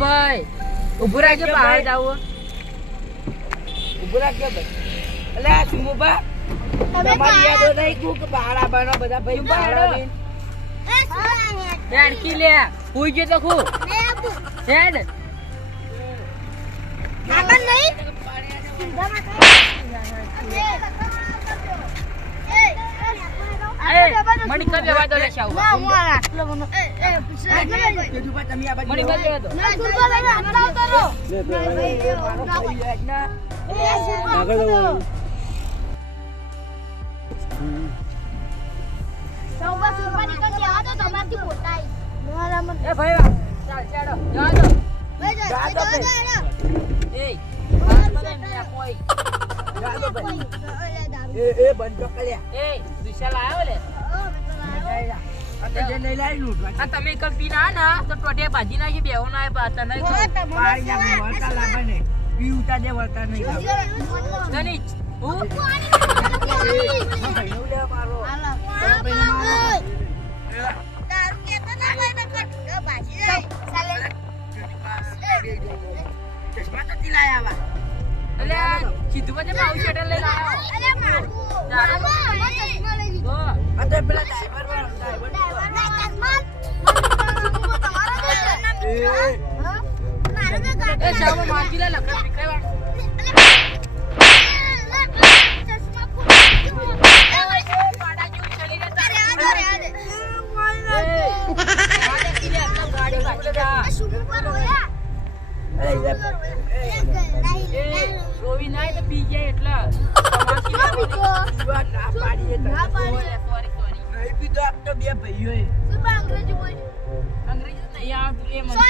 ભાઈ ઉભું રાખજો બહાર જાવ ઉભું રાખજો ભાઈ એટલે આ સુમુબા તમારી યાદો નહીં કુ કે બહાર આવવાનો બધા ભાઈ બહાર આવીને બેડકી લે હુઈ ગયો તો ખુ હેડ આગળ નહીં મણી કર લેવા દો લે શાવ ના હું આટલો બનો તેજુબા તમે આ બાજુ મણી કર લેવા દો ના સુરબા ભાઈ આટલા ઉતારો સૌબા સુરબા નીકળ ગયા તો તમારથી પોતાઈ મારા મન એ ભાઈ ચાલ ચાડો જા દો ભાઈ જા એ બાર મને મે કોઈ એ બંધ પકડ્યા એ દિશા લાયો લે આ જે લઈ લાઈ લૂંટવા આ તમે કલ પી ના ના તો ટોટે ભાજી નાખી બેહો ના એ પાતા નહીં પાડી ના વળતા લાગે ને પી ઉતા દે વળતા નહીં જની હું ભાઈ નો લે મારો દારૂ કેતો ના ભાઈ ન કટ ભાજી જાય ચાલે ચશ્મા તો દિલાયા આવા અલે સીધું બજે પાઉ શેટર લઈ લાયો અરે મારું મામા ચશ્મા લઈ લીધો તો આ તો પેલા ડ્રાઈવર એ શાવ મારજી લે લખત વિકાય પાડા જેવું ચલી રે તારે ગાડી કાઢી જા રોવી નાય તો પી ગયા એટલા ના પાડીએ ના પાડીએ. સોરી સોરી નહીં પીતો આપ તો બે ભાઈઓ અંગ્રેજી નહીં આવડતું એ મને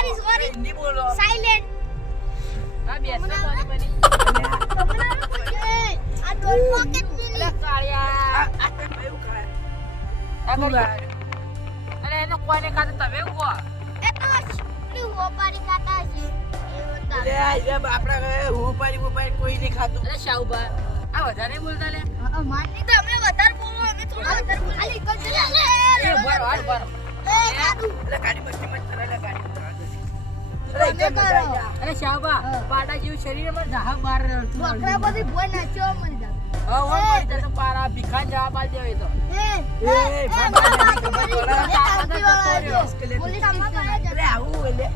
હિન્દી બોલો હા બેસ સોરી બની અલે કાળિયા આ તો ભાઈ ખાય આ કરી અરે એનો કોઈને કાતો તમે ઉભો લે આ જે આપડા ઘરે હું પાડી કોઈ નહીં ખાતું અરે શાહુબા આ વધારે બોલતા લે એ બરો હાલ બરો એટલે ગાડી બસની મત કરે ગાડી અરે શાહુબા પાડા જેવું શરીર માં જાહ બાર હા ઓય પડી તો પારા ભીખા જવા બાલ દેવે તો અરે આવું એટલે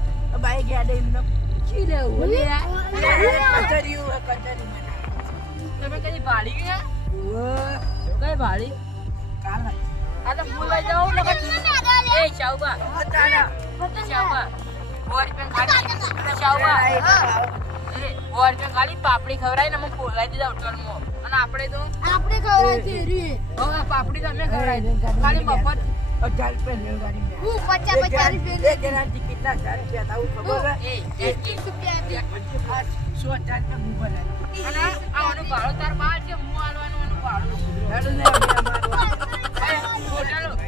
બાઈક યાદ એમને કી લે ઓલે કચરિયું તમે કઈ ભાડી ગયા કઈ ભાડી કાલ આ તો ફૂલ લઈ જાઓ ને એ શાહુબા શાહુબા ઓર પે ખાલી શાહુબા એ ઓર પે ખાલી પાપડી ખવરાય ને મને ખોલાઈ દીધા હોટલમાં અને આપણે તો આપણે ખવડાવતી રી હવે પાપડી તમે ખવરાઈ દે ખાલી મફત 1000 રૂપિયા લેવ ગાડી મેં હું 50 રૂપિયા એક જણા ટિકિટ ના 1000 રૂપિયા થાવું ખબર એ 20 રૂપિયા 100,000 રૂપિયા હું ભરાય અને આ ઓનું ભાડો તાર બહાર છે હું આલવાનું ઓનું ભાડું હેડો ને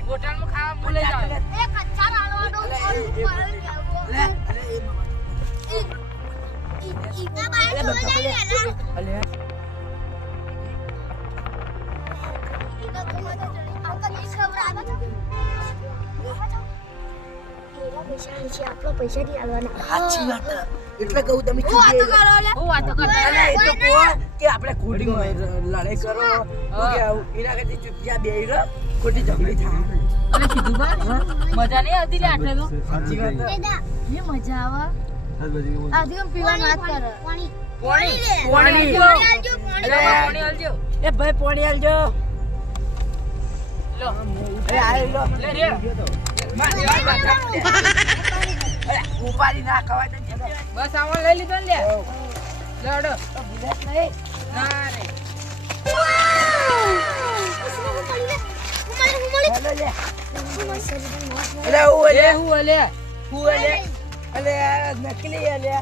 હોટલમાં ખાવા ભૂલે જાવ એક અચ્છા રાળવાનો લે અરે એ ઈના બાય તો જાય ને અલે ઈના તો મત આવતા ની ખબર આવે તો પૈસા ની આલવાના સાચી વાત એટલે કહું તમે હું વાતો કરો લે હું વાતો કરતા અલે એ તો કહો કે આપણે ખોટી લડાઈ કરો હું કે આવું એના કરતી ચૂપિયા બેહી રહો ખોટી ઝઘડી થાય અને કીધું બા મજા નહીં આવતી લે આટલે તો સાચી વાત એ મજા આવે આધી હું પીવાનું વાત કરે પાણી પોણી પોણી. આલજો અરે પોણી આલજો એ ભાઈ પોણી આલજો લો એ આઈ લો લે રે માં દેવા બાટા અરે ઉપાડી ના ખવાય તો જમે બસ આવણ લઈ લીધો ને લે લડો બુલેટ નહીં ના રે હેલો લે અરે હું એ હું અલે હું અલે નકલી અલે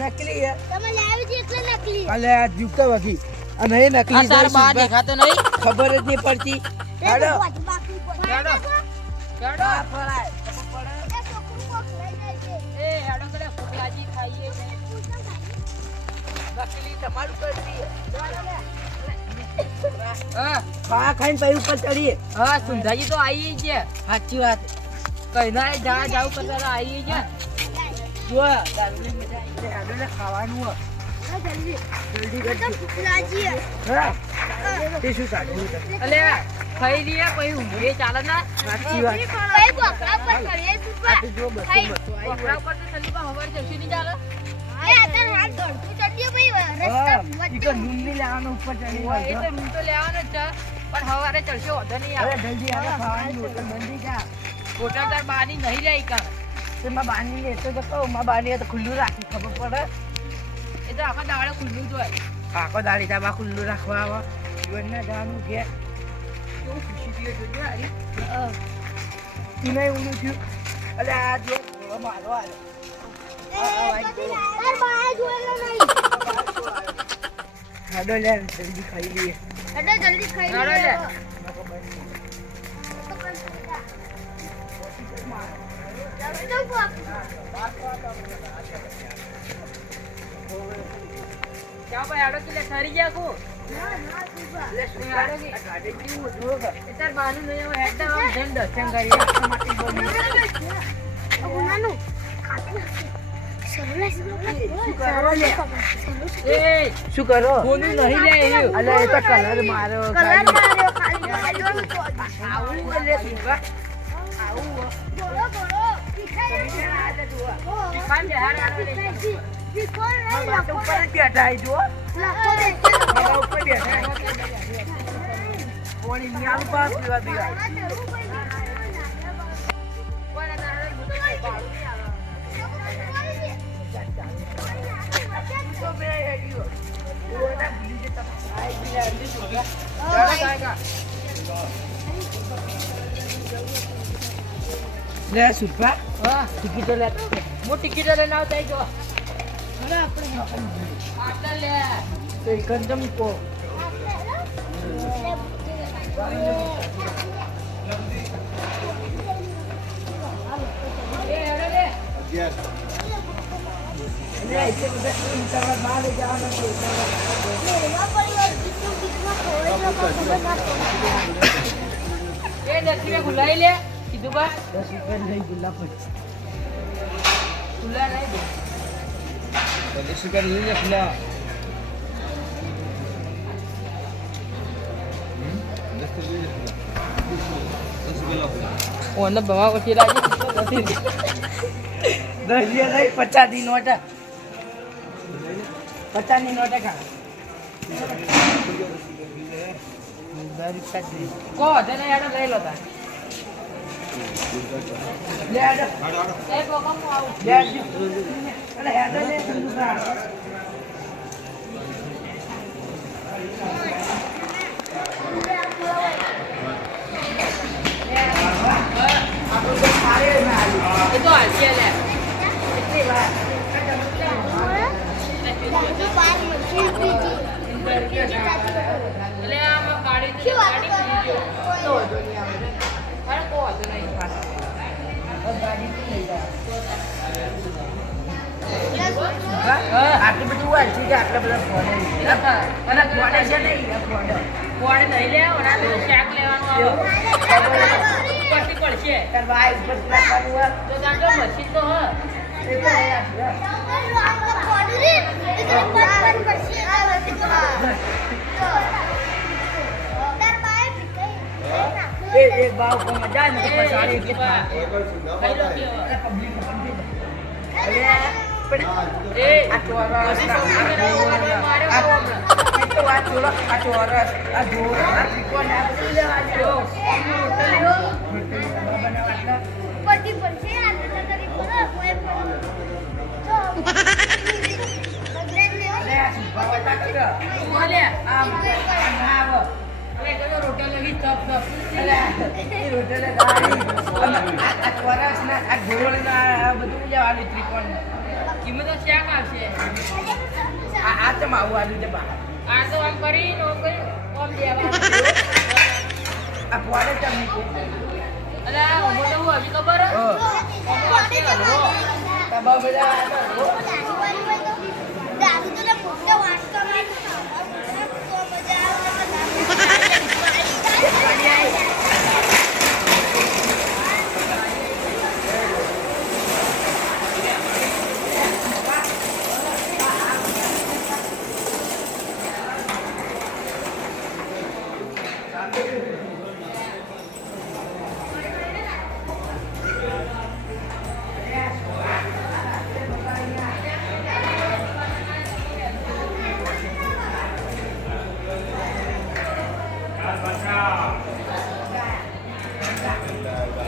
નકલી તમે લાવી છે એટલે નકલી અલે આ જુતો વધી અને એ આ નકલી તાર બહાર દેખાતો નહીં ખબર જ નહીં પડતી હેડો હેડો હેડો આ પડાય એ હેડો કરે ફૂટલાજી ખાઈએ છે નકલી તમારું કરતી હા ખા ખાઈને પછી ઉપર ચડીએ હા સુંધાજી તો આવી છે સાચી વાત કઈ ના જા જાવ કરતા તો આવી છે જો દારૂની મજા આવી છે. હેડો ને ખાવાનું હો. જલ્દી કરજો. હા તે શું સાચું છે? અલે ખાઈ લઈએ પછી ઊંઘીએ ચાલે ના સાચી વાત. બકરા ઉપર તો સંદીપા હવારે જશે નહીં ચાલે હા ઈ તો ડુંગળી લેવાનું ઉપર ચડી એ જાય. તો રૂમ તો લેવાનો જ છે પણ હવારે ચડશે વધો નહીં આવે અરે જલ્દી આવો ખાવાની હોટલ બંધી જા. હોટલ તાર બાની નહીં રહી કા તેમાં બાની લે તો કહું માં બાની તો ખુલ્લું રાખી ખબર પડે. એ તો આખા દાડે ખુલ્લું જ હોય આખો દાડી તાબા ખુલ્લું રાખવા આવો. જીવનના જવાનું કે કેવું ખુશી થયો જોજો હારી તું નહીં ઊંધું થયું. અલે આ જો મારો હાલ હાડો લે જલ્દી ખાઈ લઈએ. જલ્દી ખાઈ હાલો લે. લે ક્યાં ભાઈ આડો કિલે ઠરી ગયા કો લે શું ગાડે કે આ ગાડી કેવું હતું કે એ તાર બાનું નહીં આવે હેડ આમ જન દર્શન કરીએ માટી બોલી એ શું કરો? બોનું નહીં લે એ અલે એ તો કલર મારો આવું લે સુકા આવું ખાન જે હાર આડો લે મારા ઉપર જ બેઠા આઈ જો મારા ઉપર બેઠા કોણી નિયાલ પાસ પીવા પીવા કોણ તારે બાળું નહીં આવે તો બે હેડ્યો ઓના ભૂલી જતા આઈ બિલા અંદી સુકા ચાલો કાકા લે સુકા હા ટિકિટો લે હું ટિકિટ લઈને આવતા જો આટલા લે તો એકદમ કો એ હેડો લે લે એટલે બધા ઇન્ટરનેટ બહાર લઈ જવાના છે. એ દક્ષિણે ખુલાઈ લે કીધું બા 10 રૂપિયા લઈ ગુલાબ પછી ખુલ્લા નહીં દે 10 રૂપિયા લઈ લે ખુલ્લા. ઓને બવા વટી લાગી નથી 10 રૂપિયા લઈ 50 ની નોટ 50 ની નોટ કા 10 રૂપિયા દે કો તને યાડો લઈ લો તા લે આડો એ કોકમ આવું લે આડો અરે આડો લે સુકા આપણો તો મારે ના આવી એ તો હાલશે લે કેટલી વાર એટલે આમાં ગાડી ગાડી ખુલી ગયો તો જો નહીં આવે અરે કો હતો નહીં ગાડી લઈ જાય હા. આટલું બધું હોય છે કે આટલા બધા ફોન અને ફોન છે નહીં ફોન કોણ નહીં લે ઓના તો શાક લેવાનું આવે પછી પડશે તાર ભાઈ ઉપર રાખવાનું હોય તો તાર તો મશીન તો હ એ તો નહીં આપે. એક ભાવ કો મજા ને તો સારી કે ખાઈ લો કે પબ્લિક સમજી જાય અરે પણ એ આ ચોરસ પછી છોકરી મેળવવાનો માર્યો આ હમણાં. તો આ ચોરસ આ ચોરસ આ જોર આ ત્રિકોણ આ બધું લેવા જો બનાવવા અરે આ સુભાવ હતા કે બોલે આમ આવ અરે કયો રોટો લગી તપ તપ અરે એ રોટલે ગાડી આ ચોરસ ના આ ગોળ ના આ બધું લેવાનું ત્રિકોણ કિંમત શાક આવશે આ તો માવું આલું છે બા આ તો આમ કરી આમ દેવાનું આ ફોડે તમને અરે આ ઉમર તો હું હજી ખબર હે? આમ આવશે હલવો. તબા બધા દાદુ તો મોટો વાંચતો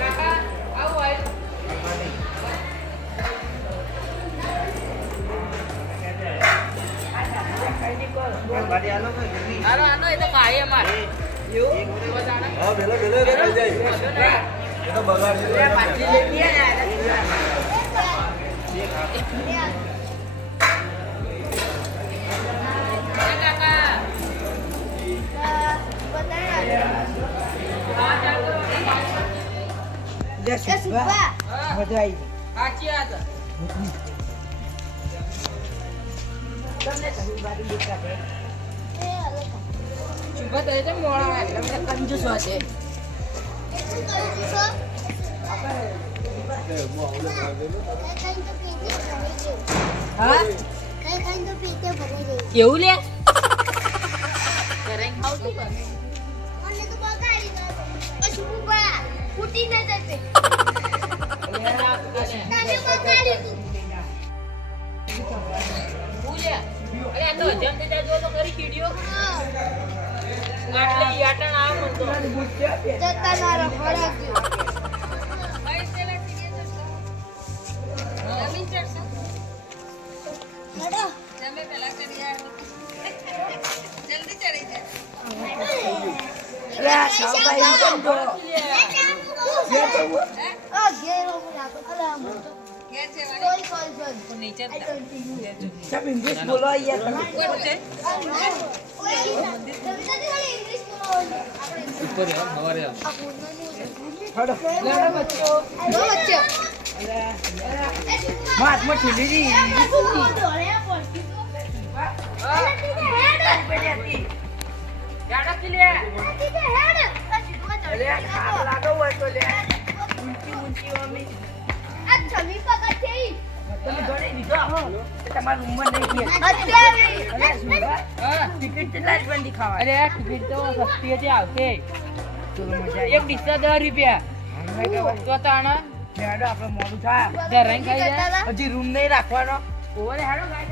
કાકા, આવો આયો. હાલો, હાલો, એ તો ખાઈએ અમારે. હા, ભેલો ભેલો રે થઈ જાય. એ તો બગાડ છે. પાછી લઈ ગયા ને એ કાકા, ખાવા ચાલુ કરો. લે સુભા હા, મજા આવી સાચી વાત. તમને કહ્યું બાકી દેખાડે શુભા તો એ તો મોડા આવ્યા. તમને કંજૂસ હશે હા એવું લે ઘરે ખાવ તું કર. પૂજા. અરે આ તો હજમ થઈ જાય જો તો ખરી કીડીઓ. આટલે યાટણ આવ મન તો. લે શાબાઈ કેમ તો જે તો સબ ઇંગ્લિશ બોલો યાર તમે ઉપર યાર હવારે હડો લેડો બચ્ચો માથ માં ઠીલી દી યાડા કી લે. અરે ખાપ લાગો હોય તો લે ઊંચી ઊંચી ઓમી તમે ગણી દીધો તમારું ઉંમર નહીં હા. ટિકિટ કેટલા રૂપિયાની ખાવા અરે આ ટિકિટ તો સસ્તી હતી આવશે. ચલો મજા એક ડિશ ના 10 રૂપિયા. તો તાણા લેડો આપણે મોડું થાય ઘરે ખાઈ જાય. હજી રૂમ નહીં રાખવાનો ઓરે હાડો ગાડી